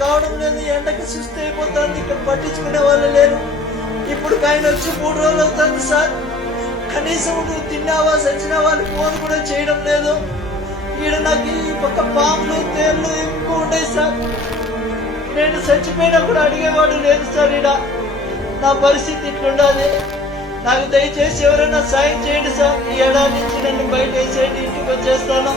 కావడం లేదు, ఎండకి సుస్థి అయిపోతుంది, ఇక్కడ పట్టించుకునే వాళ్ళు లేరు. ఇప్పుడు ఆయన వచ్చి 3 రోజులు అవుతుంది సార్. కనీసం నువ్వు తిన్నావా సచ్చినావా అని ఫోన్ కూడా చేయడం లేదు. ఈడ నాకు ఈ పక్క పాములు తేళ్లు ఎక్కువ ఉన్నాయి సార్. నేను చచ్చిపోయినా కూడా అడిగేవాడు లేదు సార్. ఈడ నా పరిస్థితి ఇట్లుండాలి. నాకు దయచేసి ఎవరైనా సాయం చేయండి సార్. ఈ ఏడాది నుంచి నన్ను బయట వేసేయండి, ఇంటికి వచ్చేస్తాను.